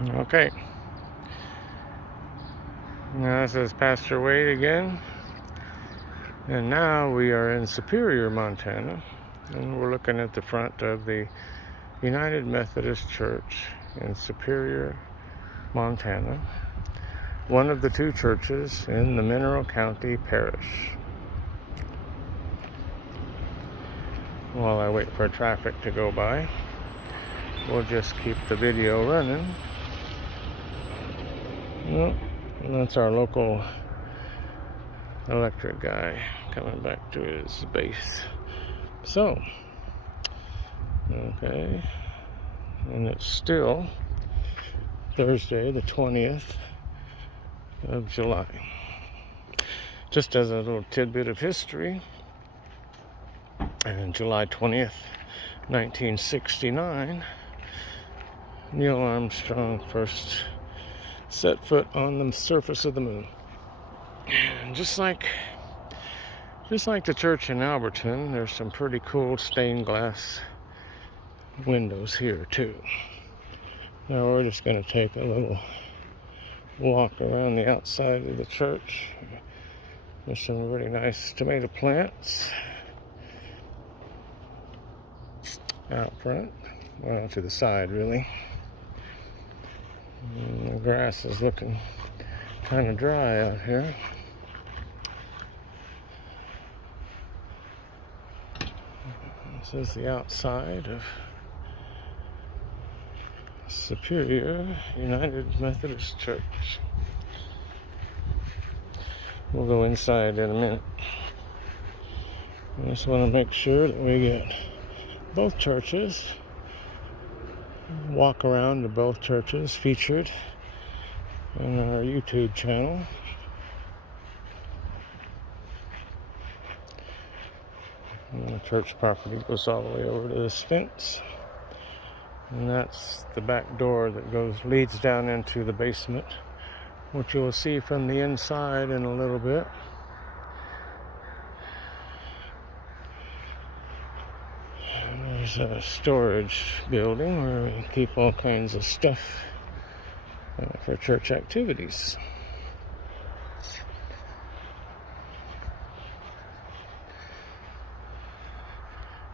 Okay, now this is Pastor Wade again, and now we are in Superior, Montana, and we're looking at the front of the United Methodist Church in Superior, Montana, one of the two churches in the Mineral County Parish. While I wait for traffic to go by, we'll just keep the video running. Nope, that's our local electric guy coming back to his base. So, okay, and it's still Thursday, the 20th of July. Just as a little tidbit of history, and July 20th, 1969, Neil Armstrong first set foot on the surface of the moon. And just like the church in Alberton, there's some pretty cool stained glass windows here too. Now we're just going to take a little walk around the outside of the church. There's some really nice tomato plants out front, well, to the side really. And the grass is looking kind of dry out here. This is the outside of Superior United Methodist Church. We'll go inside in a minute. I just want to make sure that we get both churches, walk around to both churches featured on our YouTube channel. And the church property goes all the way over to this fence, and that's the back door that leads down into the basement, which you will see from the inside in a little bit. There's a storage building where we keep all kinds of stuff for church activities.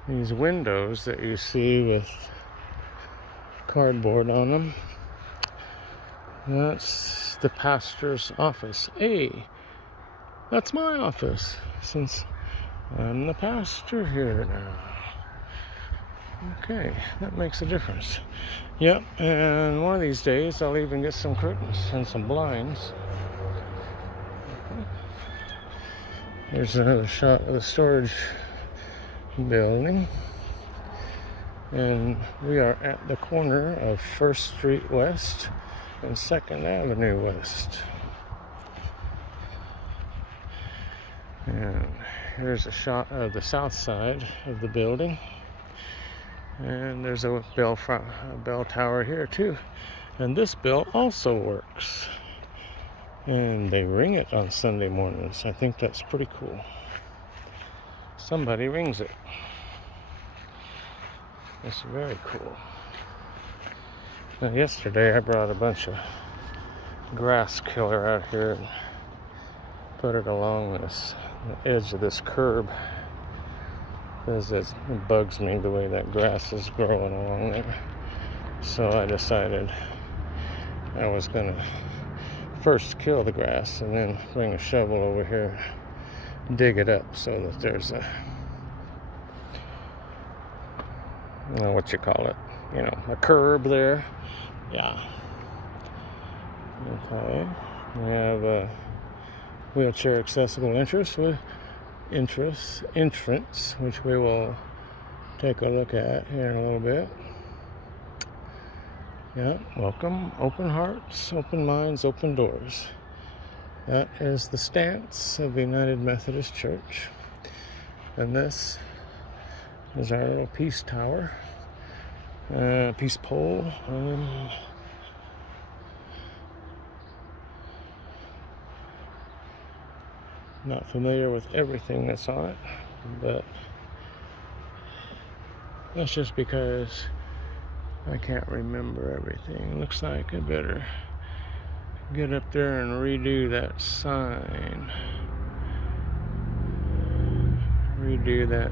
These windows that you see with cardboard on them, that's the pastor's office. Hey, that's my office, since I'm the pastor here now. Okay, that makes a difference. Yep, and one of these days I'll even get some curtains and some blinds. Here's another shot of the storage building. And we are at the corner of 1st Street West and 2nd Avenue West. And here's a shot of the south side of the building. And there's a bell tower here too. And this bell also works. And they ring it on Sunday mornings. I think that's pretty cool. Somebody rings it. It's very cool. Now, yesterday I brought a bunch of grass killer out here and put it along the edge of this curb, because it bugs me the way that grass is growing along there. So I decided I was going to first kill the grass and then bring a shovel over here, dig it up so that there's a, what you call it, a curb there. Yeah. Okay. We have a wheelchair accessible entrance, which we will take a look at here in a little bit. Yeah, welcome. Open hearts, open minds, open doors. That is the stance of the United Methodist Church. And this is our little peace tower, peace pole. Not familiar with everything that's on it, but that's just because I can't remember everything. Looks like I better get up there and redo that sign. Redo that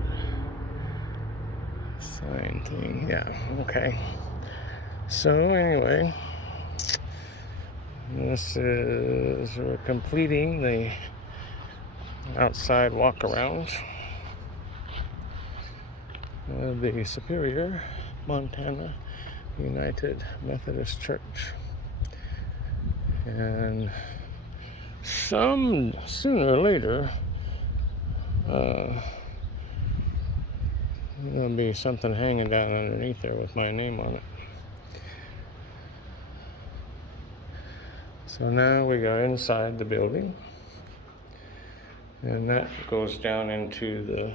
sign thing. Yeah, okay. So anyway, we're completing the outside walk around of the Superior, Montana United Methodist Church. And sooner or later, there'll be something hanging down underneath there with my name on it. So now we go inside the building, and that goes down into the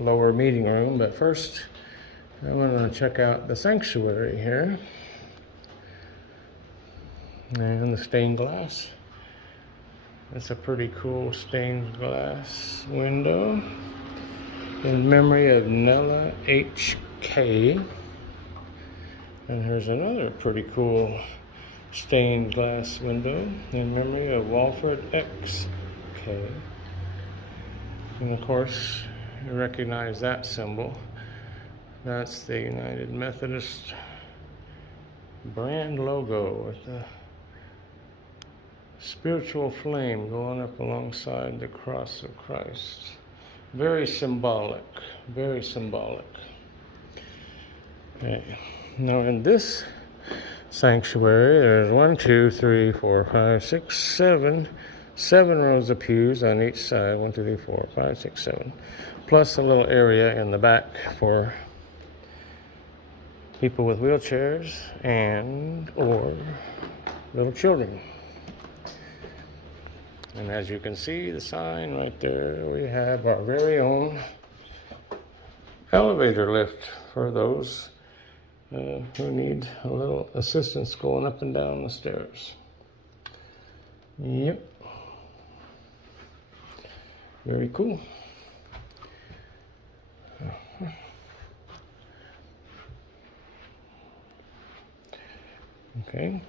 lower meeting room. But first, I want to check out the sanctuary here, and the stained glass. That's a pretty cool stained glass window in memory of Nella H.K. And here's another pretty cool stained glass window in memory of Walford X.K. And of course, you recognize that symbol. That's the United Methodist brand logo with the spiritual flame going up alongside the cross of Christ. Very symbolic, very symbolic. Okay. Now in this sanctuary, there's 7 rows of pews on each side. 1, 2, 3, 4, 5, 6, 7. Plus a little area in the back for people with wheelchairs or little children. And as you can see, the sign right there, we have our very own elevator lift for those who need a little assistance going up and down the stairs. Yep. Very cool. Okay,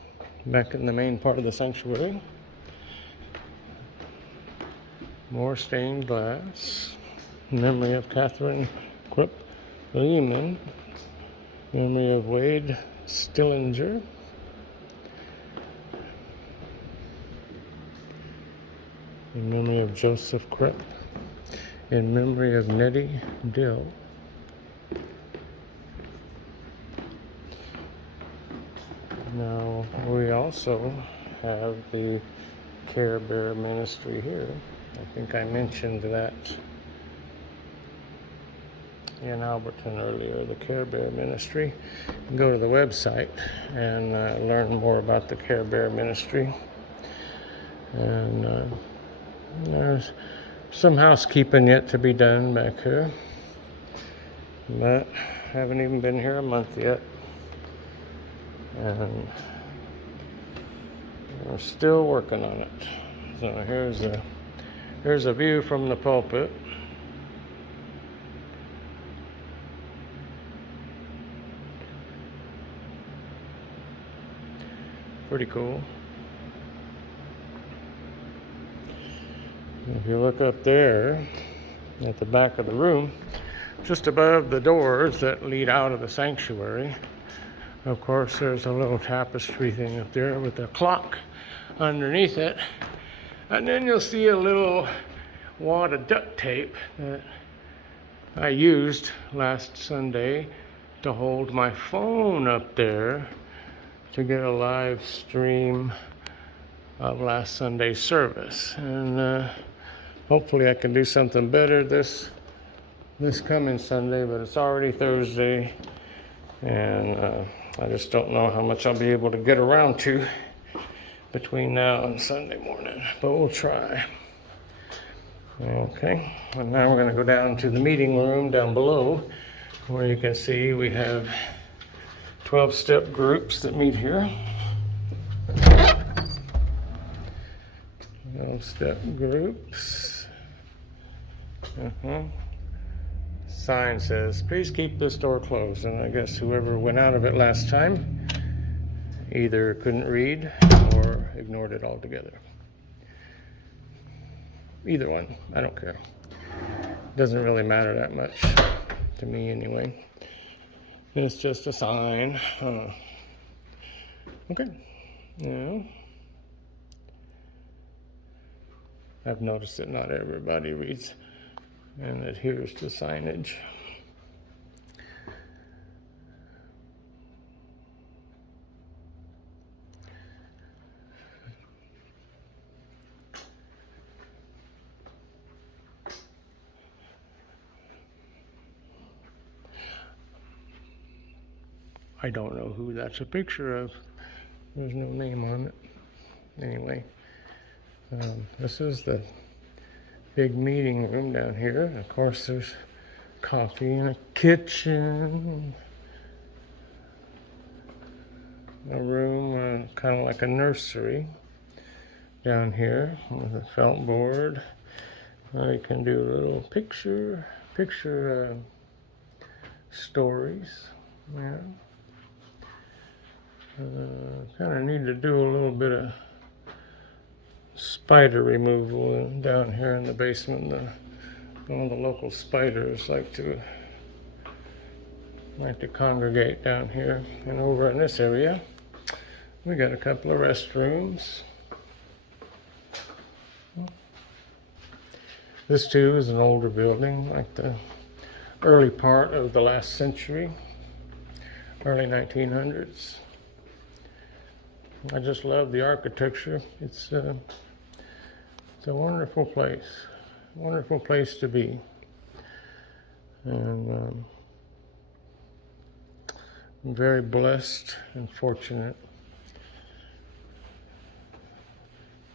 back in the main part of the sanctuary. More stained glass. Memory of Catherine Quip Lehman. Memory of Wade Stillinger. In memory of Joseph Quip. In memory of Nettie Dill. Now, we also have the Care Bear Ministry here. I think I mentioned that in Alberton earlier, the Care Bear Ministry. You can go to the website and learn more about the Care Bear Ministry. And there's some housekeeping yet to be done back here. But I haven't even been here a month yet. And we're still working on it. So here's a view from the pulpit. Pretty cool. If you look up there at the back of the room, just above the doors that lead out of the sanctuary, of course, there's a little tapestry thing up there with a clock underneath it. And then you'll see a little wad of duct tape that I used last Sunday to hold my phone up there to get a live stream of last Sunday's service. And hopefully I can do something better this coming Sunday, but it's already Thursday. And I just don't know how much I'll be able to get around to between now and Sunday morning, but we'll try. Okay, and now we're going to go down to the meeting room down below, where you can see we have 12-step groups that meet here. 12-step groups. sign says, "Please keep this door closed." And I guess whoever went out of it last time either couldn't read or ignored it altogether. Either one, I don't care. Doesn't really matter that much to me anyway. It's just a sign. Okay. Now, I've noticed that not everybody reads and adheres to signage. I don't know who that's a picture of. There's no name on it. Anyway, this is the big meeting room down here. Of course, there's coffee and a kitchen. A room kind of like a nursery down here with a felt board. You can do little picture stories. Yeah. Kind of need to do a little bit of spider removal down here in the basement. All the local spiders like to congregate down here. And over in this area, we got a couple of restrooms. This too is an older building, like the early part of the last century, early 1900s. I just love the architecture. It's a wonderful place to be. And I'm very blessed and fortunate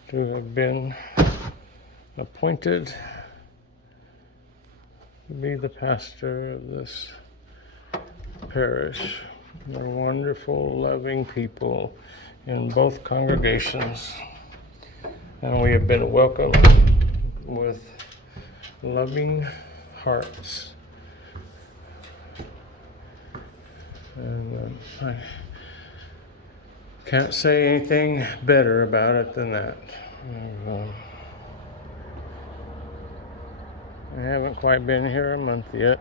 to have been appointed to be the pastor of this parish. They're wonderful, loving people in both congregations, and we have been welcomed with loving hearts. And I can't say anything better about it than that. I haven't quite been here a month yet.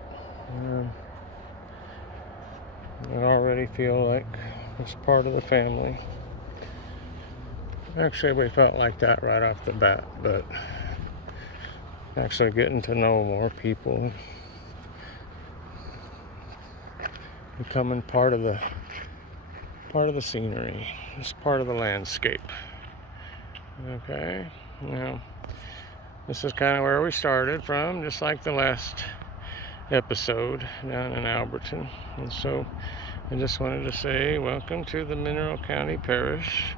I already feel like it's part of the family. Actually, we felt like that right off the bat, but actually getting to know more people, becoming part of the scenery, it's part of the landscape. Okay, now this is kind of where we started from, just like the last episode down in Alberton. And so I just wanted to say welcome to the Mineral County Parish.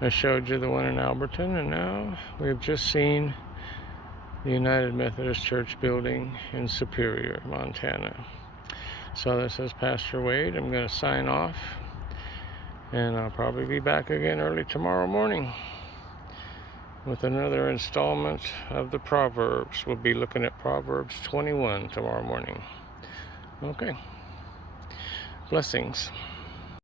I showed you the one in Alberton, and now we've just seen the United Methodist Church building in Superior, Montana. So this is Pastor Wade. I'm going to sign off, and I'll probably be back again early tomorrow morning with another installment of the Proverbs. We'll be looking at Proverbs 21 tomorrow morning. Okay. Blessings.